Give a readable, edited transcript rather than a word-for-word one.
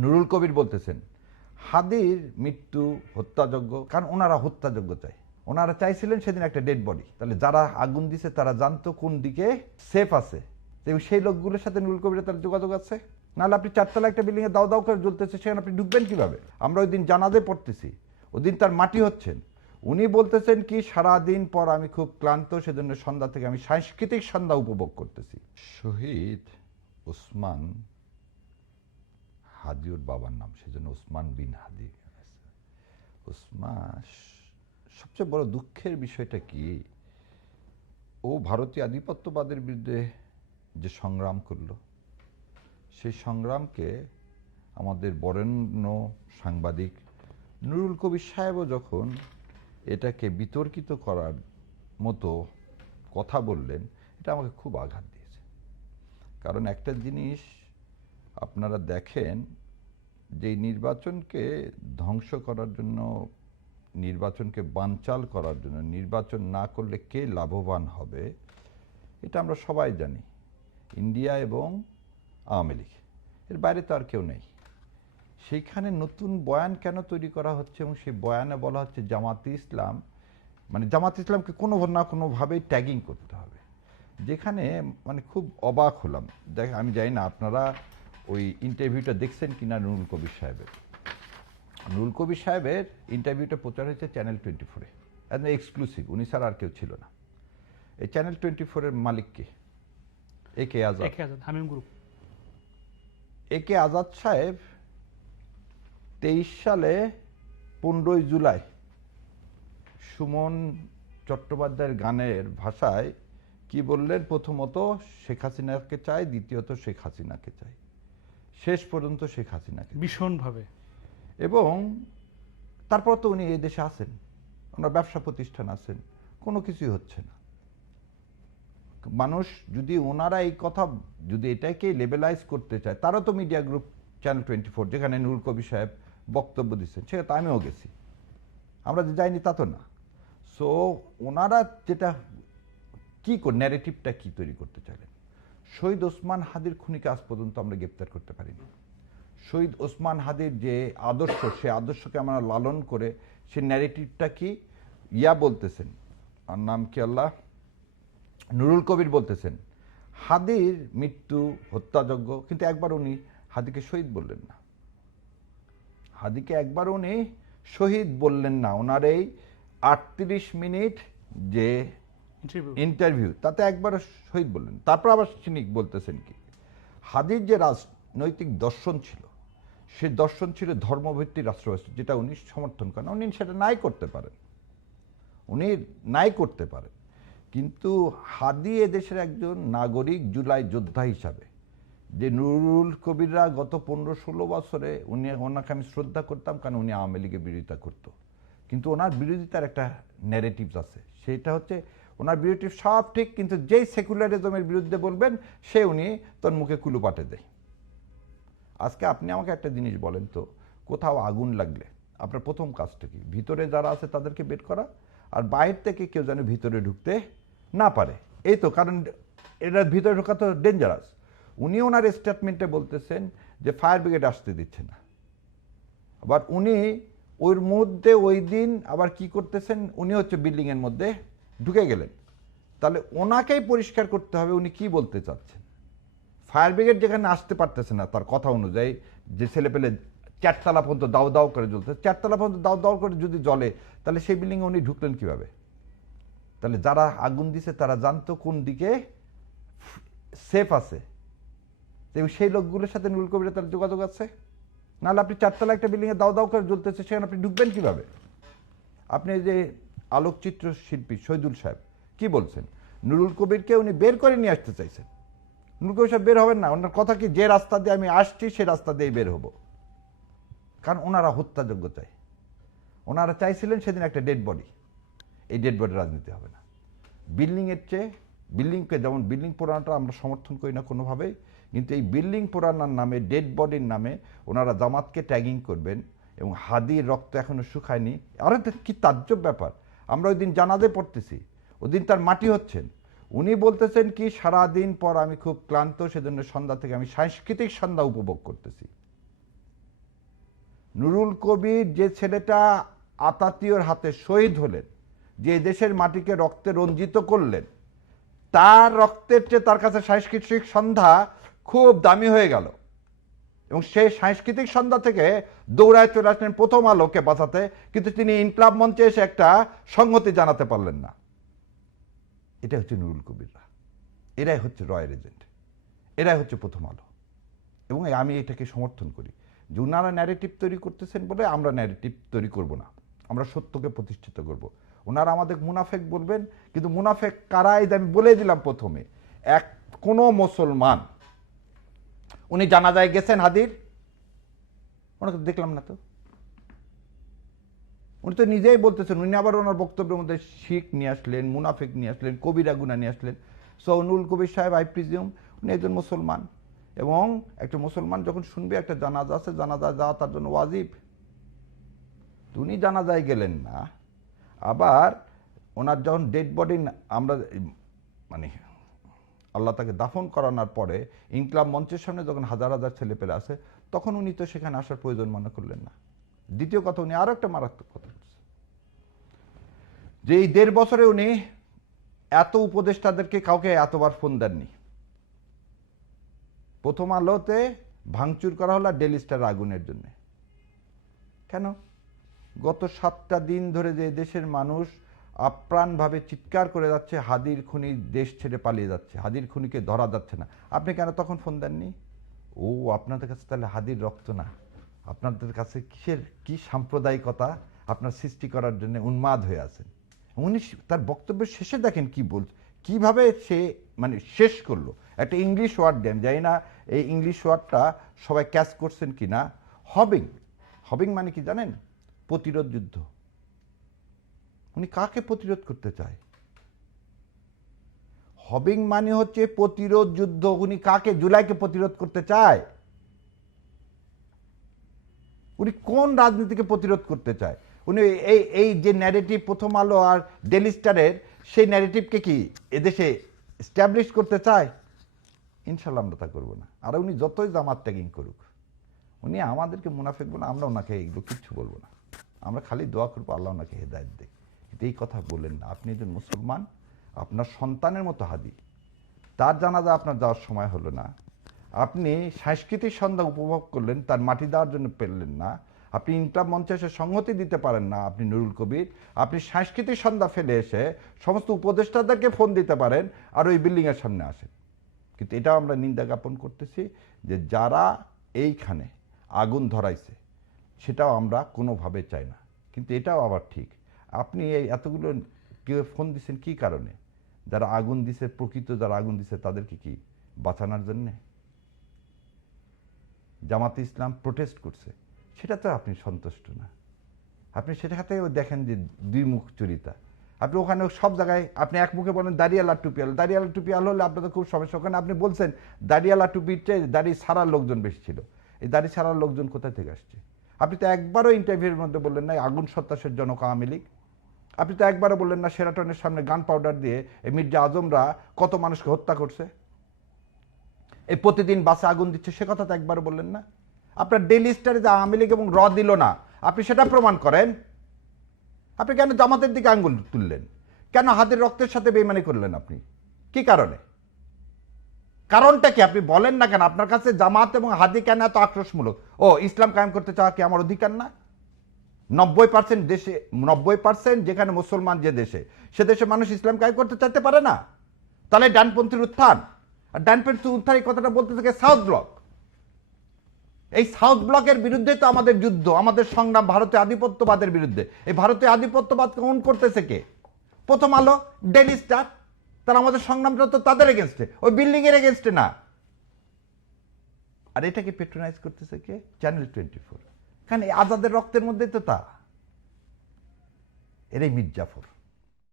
নুরুল কবির বলতেছেন হাদির মৃত্যু হত্যাযোগ্য, কারণ ওনারা হত্যাযোগ্য চাই। ওনারা চাইছিলেন সেদিন একটা ডেড বডি, তাহলে যারা আগুন দিছে তারা জানতো কোন দিকে সেফ আছে, এবং সেই লোকগুলোর সাথে নুরুল কবিরের তার যোগাযোগ আছে। নাহলে আপনি চারতলা একটা বিল্ডিং এ দাও দাও করে জ্বলতেছে, সেখানে আপনি ঢুকবেন কিভাবে? আমরা ওই দিন জানাজে পড়তেছি, ওই দিন তার মাটি হচ্ছেন, উনি বলতেছেন কি সারাদিন পর আমি খুব ক্লান্ত, সেজন্য সন্ধ্যা থেকে আমি সাংস্কৃতিক সন্ধ্যা উপভোগ করতেছি। শহীদ ওসমান হাদি ওর বাবার নাম, সেজন্য ওসমান বিন হাদি। ওসমান, সবচেয়ে বড় দুঃখের বিষয়টা কি, ও ভারতীয় আধিপত্যবাদের বিরুদ্ধে যে সংগ্রাম করলো, সেই সংগ্রামকে আমাদের বরেণ্য সাংবাদিক নুরুল কবির সাহেবও যখন এটাকে বিতর্কিত করার মতো কথা বললেন, এটা আমাকে খুব আঘাত দিয়েছে। কারণ একটা জিনিস আপনারা দেখেন, যে নির্বাচনকে ধ্বংস করার জন্য, নির্বাচনকে বানচাল করার জন্য, নির্বাচন না করলে কে লাভবান হবে এটা আমরা সবাই জানি, ইন্ডিয়া এবং আওয়ামী লীগ, এর বাইরে তো আর কেউ নেই। সেইখানে নতুন বয়ান কেন তৈরি করা হচ্ছে, এবং সেই বয়ানে বলা হচ্ছে জামাতে ইসলাম, মানে জামাতে ইসলামকে কোনো না কোনোভাবেই ট্যাগিং করতে হবে, যেখানে মানে খুব অবাক হলাম। দেখ, আমি জানি না আপনারা ওই ইন্টারভিউটা দেখছেন কিনা নুরুল কবির সাহেবের। নুরুল কবির সাহেবের ইন্টারভিউটা প্রচার হয়েছে চ্যানেল 24-এ, একদম এক্সক্লুসিভ, উনি ছাড়া আর কেউ ছিল না। এই চ্যানেল 24-এর মালিক কে? এ কে আজাদ, হামিম গ্রুপ। এ কে আজাদ সাহেব 23 সালে 15ই জুলাই সুমন চট্টোপাধ্যায়ের গানের ভাষায় কি বললেন? প্রথমত শেখ হাসিনাকে চাই, দ্বিতীয়ত শেখ হাসিনাকে চাই, শেষ পর্যন্ত শেখ হাসিনাকে ভীষণভাবে। এবং তারপর তো উনি এই দেশে আছেন, ওনার ব্যবসা প্রতিষ্ঠান আছেন, কোনো কিছুই হচ্ছে না। মানুষ যদি ওনারা এই কথা, যদি এটাকে লেবেলাইজ করতে চায়, তারও তো মিডিয়া গ্রুপ চ্যানেল 24, যেখানে নুরুল কবির সাহেব বক্তব্য দিচ্ছেন, সেটা তো আমিও গেছি, আমরা যে যাইনি তা তো না। সো ওনারা যেটা কি ন্যারেটিভটা কি তৈরি করতে চাইলেন, শহীদ ওসমান হাদির খুনিকে আজ পর্যন্ত আমরা গ্রেপ্তার করতে পারিনি। শহীদ ওসমান হাদির যে আদর্শ, সে আদর্শকে আমরা লালন করে সে ন্যারেটিভটা কি বলতেছেন, আর নাম কি আল্লাহ, নুরুল কবির বলতেছেন হাদির মৃত্যু হত্যাযোগ্য, কিন্তু একবার উনি হাদিকে শহীদ বললেন না, হাদিকে একবার উনি শহীদ বললেন না। ওনার এই 38 মিনিট যে ইন্টারভিউ, তাতে একবার শহীদ বললেন। তারপর আবার তিনি বলতেছেন কি, হাদির যে রাজনৈতিক দর্শন ছিল, সে দর্শন ছিল ধর্মভিত্তিক রাষ্ট্রব্যবস্থা, যেটা উনি সমর্থন করেন। উনি সেটা নাই করতে পারেন, উনি নাই করতে পারেন, কিন্তু হাদি এদেশের একজন নাগরিক, জুলাই যোদ্ধা হিসাবে, যে নুরুল কবিররা গত 15-16 বছরে ওনাকে আমি শ্রদ্ধা করতাম, কারণ উনি আওয়ামী লীগের বিরোধিতা করত, কিন্তু ওনার বিরোধিতার একটা ন্যারেটিভস আছে, সেটা হচ্ছে ওনার বিরোধী সব ঠিক, কিন্তু যেই সেকুলারিজমের বিরুদ্ধে বলবেন সে উনি তোর মুখে কুলু পাটে দেয়। আজকে আপনি আমাকে একটা জিনিস বলেন তো, কোথাও আগুন লাগলে আপনার প্রথম কাজটা কি? ভিতরে যারা আছে তাদেরকে বের করা, আর বাইরে থেকে কেউ যেন ভিতরে ঢুকতে না পারে, এই তো। কারণ এটা ভিতরে ঢোকা তো ডেঞ্জারাস। উনি ওনার স্টেটমেন্টে বলতেছেন যে ফায়ার ব্রিগেড আসতে দিচ্ছে না, আবার উনি ওর মধ্যে ওই দিন আবার কি করতেছেন, উনি হচ্ছে বিল্ডিং এর মধ্যে ঢুকে গেলেন। তাহলে ওনাকেই পরিষ্কার করতে হবে উনি কি বলতে চাচ্ছেন। ফায়ার ব্রিগেড যেখানে আসতে পারতেছে না, তার কথা অনুযায়ী যে ছেলেপেলে 4তলা পর্যন্ত দাও দাও করে জ্বলতে, 4তলা পর্যন্ত দাও দাও করে যদি জ্বলে, তাহলে সেই বিল্ডিংয়ে উনি ঢুকলেন কিভাবে? তাহলে যারা আগুন দিছে তারা জানতো কোন দিকে সেফ আছে, এবং সেই লোকগুলোর সাথে নুরুল কবিরের তার যোগাযোগ আছে। নাহলে আপনি 4তলা একটা বিল্ডিংয়ে দাও দাও করে জ্বলতেছে, সেখানে আপনি ঢুকবেন কিভাবে? আপনি যে আলোকচিত্র শিল্পী শহীদুল সাহেব কি বলছেন, নুরুল কবিরকে উনি বের করে নিয়ে আসতে চাইছেন। নুরুল কবির সাহেব বের হবেন না, ওনার কথা কি, যে রাস্তা দিয়ে আমি আসছি সে রাস্তা দিয়েই বের হব, কারণ ওনারা হত্যাযোগ্য চাই। ওনারা চাইছিলেন সেদিন একটা ডেড বডি, এই ডেড বডি রাজনীতি হবে না। বিল্ডিংয়ের চেয়ে, বিল্ডিংকে যেমন বিল্ডিং পোড়ানোটা আমরা সমর্থন করি না কোনোভাবেই, কিন্তু এই বিল্ডিং পোড়ানোর নামে, ডেড বডির নামে ওনারা জামাতকে ট্যাগিং করবেন, এবং হাদির রক্ত এখনো শুকায়নি। আরে কি তাজ্জব ব্যাপার, আমরা ওই দিন জানাজে পড়তেছি, ওই দিন তার মাটি হচ্ছেন, উনি বলতেছেন কি সারাদিন পর আমি খুব ক্লান্ত, সেজন্য সন্ধ্যা থেকে আমি সাংস্কৃতিক সন্ধ্যা উপভোগ করতেছি। নুরুল কবির যে ছেলেটা আতাতুর্কের হাতে শহীদ হলেন, যে দেশের মাটিকে রক্তে রঞ্জিত করলেন, তার রক্তের চেয়ে তার কাছে সাংস্কৃতিক সন্ধ্যা খুব দামি হয়ে গেল, এবং সেই সাংস্কৃতিক সন্ধ্যা থেকে দৌড়ায় চলে আসলেন প্রথম আলোকে বাঁচাতে, কিন্তু তিনি ইনকলাব মঞ্চে এসে একটা সংহতি জানাতে পারলেন না। এটা হচ্ছে নুরুল কবিররা, এরাই হচ্ছে রয়ের এজেন্ট, এরাই হচ্ছে প্রথম আলো। এবং আমি এটাকে সমর্থন করি যে ওনারা ন্যারেটিভ তৈরি করতেছেন বলে আমরা ন্যারেটিভ তৈরি করব না, আমরা সত্যকে প্রতিষ্ঠিত করব। ওনারা আমাদের মুনাফেক বলবেন, কিন্তু মুনাফেক কারা এই আমি বলে দিলাম প্রথমে। কোনো মুসলমান, উনি জানাজায় গেছেন হাদির, ওনাকে দেখলাম না তো। উনি তো নিজেই বলতেছেন, উনি আবার ওনার বক্তব্যের মধ্যে শিখ নিয়ে আসলেন, মুনাফেক নিয়ে আসলেন, কবিরা গুনা নিয়ে আসলেন। সো নুরুল কবির সাহেব, আই প্রিজিউম উনি একজন মুসলমান, এবং একটা মুসলমান যখন শুনবে একটা জানাজা আছে, জানাজা যাওয়া তার জন্য ওয়াজিব। উনি জানাজায় গেলেন না, আবার ওনার যখন ডেড বডি আমরা মানে আল্লাহ তাকে দাফন করানোর পরে ইনকলাব মঞ্চের সামনে যখন হাজার হাজার ছেলেপেলে আছে, তখন উনি তো সেখানে আসার প্রয়োজন মনে করলেন না। দ্বিতীয় কথা, উনি আরো একটা মারাত্মক কথা বলছেন যে এই 1.5 বছরে উনি এত উপদেষ্টাদেরকে কাউকে এতবার ফোন দেননি। প্রথম আলোতে ভাঙচুর করা হলো ডেইলি স্টার আগুনের জন্য। কেন? গত 7টা দিন ধরে যে দেশের মানুষ আপ্রাণভাবে চিৎকার করে যাচ্ছে, হাদির খুনি দেশ ছেড়ে পালিয়ে যাচ্ছে, হাদির খুনিকে ধরা যাচ্ছে না, আপনি কেন তখন ফোন দেননি? ও, আপনাদের কাছে তাহলে হাদির রক্ত না, আপনাদের কাছে কি সাম্প্রদায়িকতা আপনার সৃষ্টি করার জন্য উন্মাদ হয়ে আছেন। উনি তার বক্তব্যের শেষে দেখেন কি কিভাবে সে মানে শেষ করলো একটা ইংলিশ ওয়ার্ড দেন, জানি না এই ইংলিশ ওয়ার্ডটা সবাই ক্যাচ করছেন কি না। হবিং মানে কি জানেন? প্রতিরোধ যুদ্ধ। উনি কাকে প্রতিরোধ করতে চায়? হবিং মানে হচ্ছে প্রতিরোধ যুদ্ধ। উনি কাকে? জুলাইকে প্রতিরোধ করতে চায়। উনি কোন রাজনীতিকে প্রতিরোধ করতে চায়? উনি এই যে ন্যারেটিভ প্রথম আলো আর ডেইলি স্টারের, সেই ন্যারেটিভকে কি এদেশে এস্টাবলিশ করতে চায়? ইনশাল্লাহ আমরা তা করবো না। আর উনি যতই জামাত ট্যাগিং করুক, উনি আমাদেরকে মুনাফেক বলে, আমরা ওনাকে এগুলো কিচ্ছু বলবো না। আমরা খালি দোয়া করবো আল্লাহ ওনাকে হেদায়েত দেয়। কিন্তু এই কথা বলেন না। আপনি একজন মুসলমান, আপনার সন্তানের মতো হাদি, তার জানাজা আপনার যাওয়ার সময় হলো না, আপনি সাংস্কৃতিক সন্ধ্যা উপভোগ করলেন, তার মাটি দেওয়ার জন্য পেলেন না, আপনি ইনকলাব মঞ্চে এসে সংহতি দিতে পারেন না, আপনি নুরুল কবির, আপনি সাংস্কৃতিক সন্ধ্যা ফেলে এসে সমস্ত উপদেষ্টাদেরকে ফোন দিতে পারেন আর ওই বিল্ডিংয়ের সামনে আসেন। কিন্তু এটাও আমরা নিন্দা জ্ঞাপন করতেছি যে যারা এইখানে আগুন ধরাইছে সেটাও আমরা কোনোভাবে চাই না। কিন্তু এটাও আবার ঠিক, আপনি এই এতগুলো কেউ ফোন দিচ্ছেন কি কারণে? যারা আগুন দিছে, প্রকৃত যারা আগুন দিছে তাদেরকে কি বাঁচানোর জন্যে? জামাতে ইসলাম প্রোটেস্ট করছে, সেটা তো আপনি সন্তুষ্ট না। আপনি সেটাতেও দেখেন যে দুই মুখ চরিতা। আপনি ওখানে সব জায়গায় আপনি এক মুখে বলেন দাড়িয়ালা টুপি আলো, দাড়িয়ালা টুপি আলো হলে আপনাদের খুব সমস্যা। ওখানে আপনি বলছেন দাড়িয়ালা টুপিতে দাড়ি ছাড়ার লোকজন বেশি ছিল। এই দাড়ি ছাড়ার লোকজন কোথা থেকে আসছে? আপনি তো একবারও ইন্টারভিউর মধ্যে বললেন না আগুন সত্তাসের জনক আওয়ামী লীগ। আপনি তো একবারও বললেন না শেরাটনের সামনে গান পাউডার দিয়ে এই মির্জা আজমরা কত মানুষকে হত্যা করছে, এই প্রতিদিন বাসে আগুন দিচ্ছে, সে কথা তো একবারও বললেন না। আপনার ডেইলি স্টারে যে আওয়ামী লীগ এবং দিল না, আপনি সেটা প্রমাণ করেন। আপনি কেন জামাতের দিকে আঙ্গুল তুললেন? কেন হাদির রক্তের সাথে বেইমানি করলেন? আপনি কি কারণে? কারণটা কি আপনি বলেন না কেন? আপনার কাছে জামাত এবং হাদি কেন এত আক্রোশমূলক? ও, ইসলাম কায়েম করতে চাওয়া কি আমার অধিকার না? 90% দেশে, 90% যেখানে মুসলমান যে দেশে, সে দেশে মানুষ ইসলাম কায়েম করতে চাইতে পারে না। তাহলে ডানপন্থীর উত্থান, আর ডানপন্থীর উত্থান এই কথাটা বলতে থাকে সাউথ ব্লক। এই সাউথ ব্লকের বিরুদ্ধে তো আমাদের যুদ্ধ, আমাদের সংগ্রাম ভারতীয় আধিপত্যবাদের বিরুদ্ধে। এই ভারতীয় আধিপত্যবাদ কোন করতেছে কে? প্রথম আলো, ডেইলি স্টার। তারা আমাদের সংগ্রামটা তো তাদের এগেনস্টে, ওই বিল্ডিং এর এগেনস্টে না। আর এটাকে পেট্রোনাইজ করতেছে কে? চ্যানেল 24। কারণ আজাদের রক্তের মধ্যে তো তা, এরাই মির্জাফর।